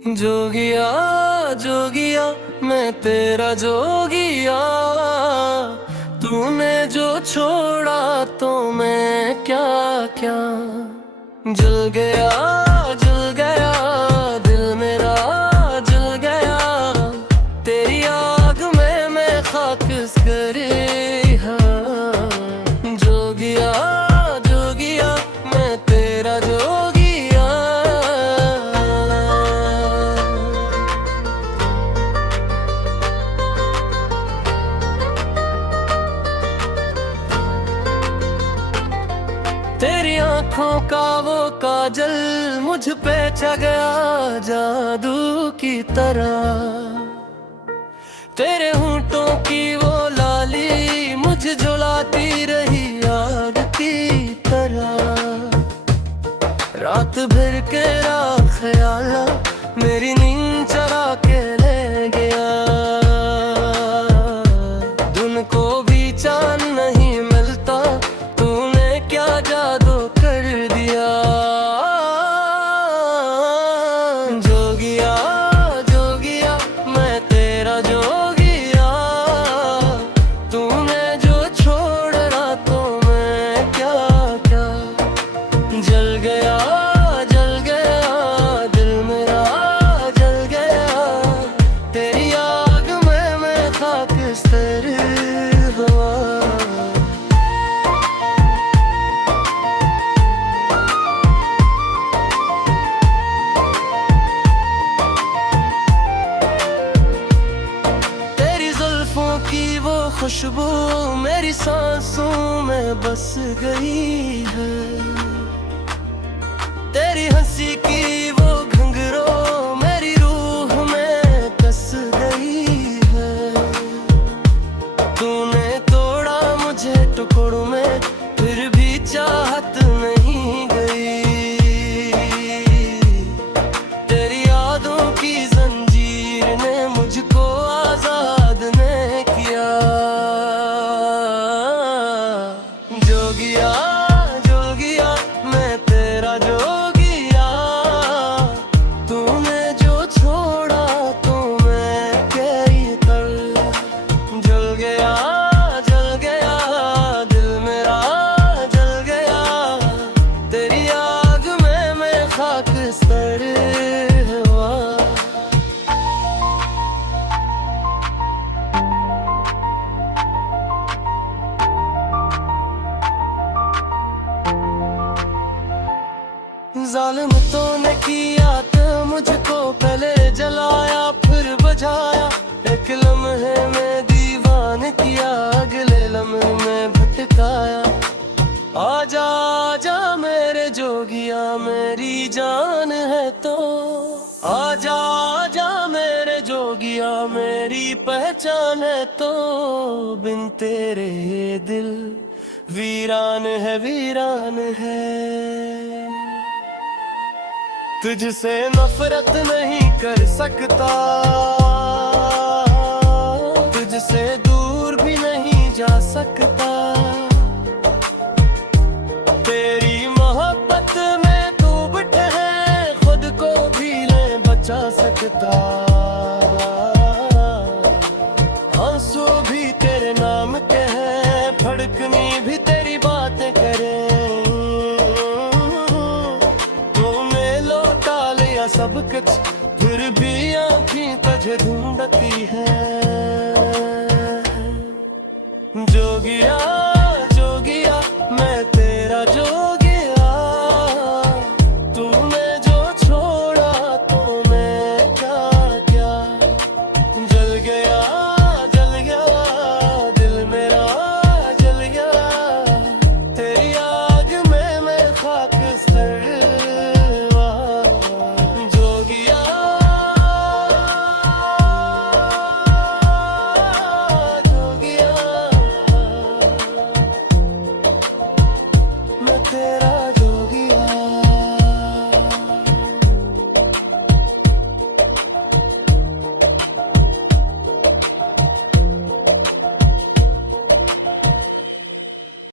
जोगिया जोगिया मैं तेरा जोगिया, तूने जो छोड़ा तो मैं क्या क्या। जल गया दिल मेरा जल गया, तेरी आग में मैं खाकिस्तर हाँ। जोगिया जोगिया मैं तेरा जोगिया। तेरी आंखों का वो काजल मुझ पे छा गया जादू की तरह, तेरे होंठों की वो लाली मुझ झुलाती रही आग की तरह। रात भर के ख्याल मेरी नींद चरा के ले गया, धुन को भी चांद नहीं मिलता, तूने क्या जादू कर दिया। जोगिया जोगिया मैं तेरा जोगिया, तूने जो छोड़ा तो मैं क्या क्या। जल गया दिल मेरा जल गया, तेरी आग में मैं खाकिस्तर हुआ। की वो खुशबू मेरी सांसों में बस गई है, तेरी हंसी की वो घुंघरू मेरी रूह में कस गई है। तूने तोड़ा मुझे टुकड़ों में, फिर भी चाहत नहीं गई, तेरी यादों की जंजीर ने मुझको आजाद ने किया। जोगिया जोगिया मैं तेरा जोगिया, तूने जो छोड़ा तो मैं क्या ही कर। जल गया दिल मेरा जल गया, तेरी आग में मैं खाकिस्तर हुआ। जालिम तो ने किया तो मुझको पहले जलाया फिर बजाया, एक लम्हे में दीवान किया अगले लम्हे में भटकाया। आजा आजा मेरे जोगिया मेरी जान है तो, आजा आजा मेरे जोगिया मेरी पहचान है तो, बिन तेरे ये दिल वीरान है वीरान है। तुझसे नफरत नहीं कर सकता, तुझसे दूर भी नहीं जा सकता, तेरी मोहब्बत में डूब है खुद को भी नहीं बचा सकता। आंसू भी तेरे नाम के हैं, फड़कनी भी तेरी बातें करे, सब कुछ फिर भी आँखें तुझे ढूंढती है। जोगिया जोगिया मैं तेरा जोगिया, तूने जो छोड़ा तो मैं क्या क्या। जल गया दिल मेरा जल गया, तेरी आग में मैं खाकिस्तर। तेरा